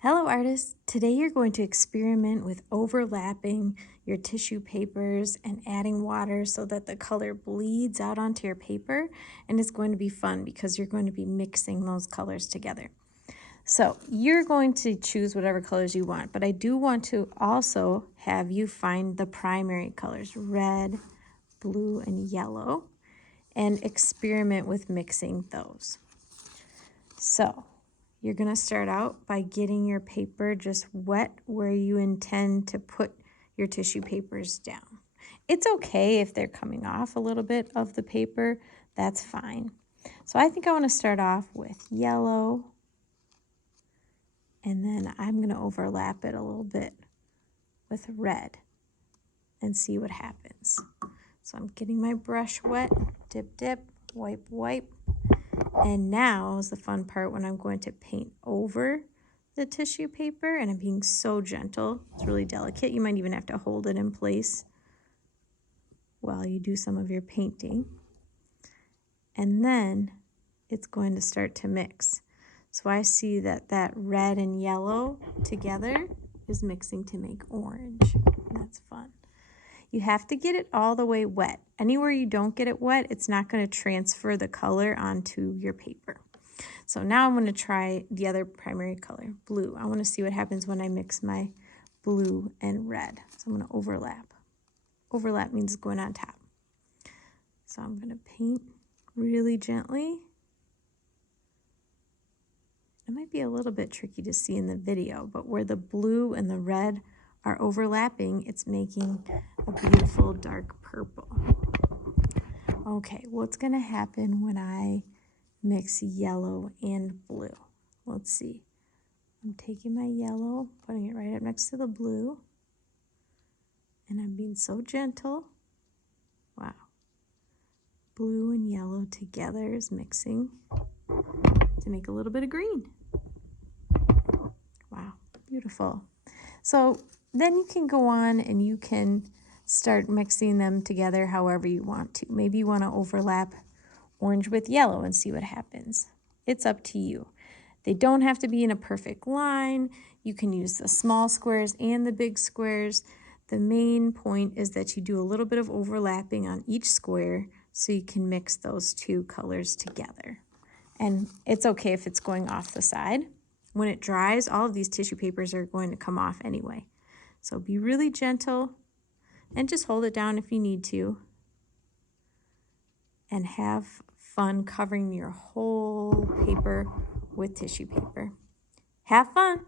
Hello artists! Today you're going to experiment with overlapping your tissue papers and adding water so that the color bleeds out onto your paper, and it's going to be fun because you're going to be mixing those colors together. So you're going to choose whatever colors you want, but I do want to also have you find the primary colors, red, blue, and yellow, and experiment with mixing those. So you're going to start out by getting your paper just wet where you intend to put your tissue papers down. It's okay if they're coming off a little bit of the paper, that's fine. So I think I want to start off with yellow, and then I'm going to overlap it a little bit with red and see what happens. So I'm getting my brush wet, dip, dip, wipe, wipe. And now is the fun part when I'm going to paint over the tissue paper, and I'm being so gentle. It's really delicate. You might even have to hold it in place while you do some of your painting. And then it's going to start to mix. So I see that that red and yellow together is mixing to make orange. And that's fun. You have to get it all the way wet. Anywhere you don't get it wet, it's not going to transfer the color onto your paper. So now I'm going to try the other primary color, blue. I want to see what happens when I mix my blue and red. So I'm going to overlap. Overlap means going on top. So I'm going to paint really gently. It might be a little bit tricky to see in the video, but where the blue and the red are overlapping, it's making a beautiful dark purple. Okay, what's going to happen when I mix yellow and blue? Let's see. I'm taking my yellow, putting it right up next to the blue, and I'm being so gentle. Wow. Blue and yellow together is mixing to make a little bit of green. Wow, beautiful. So then you can go on and you can start mixing them together however you want to. Maybe you want to overlap orange with yellow and see what happens. It's up to you. They don't have to be in a perfect line. You can use the small squares and the big squares. The main point is that you do a little bit of overlapping on each square so you can mix those two colors together. And it's okay if it's going off the side. When it dries, all of these tissue papers are going to come off anyway. So be really gentle and just hold it down if you need to. And have fun covering your whole paper with tissue paper. Have fun!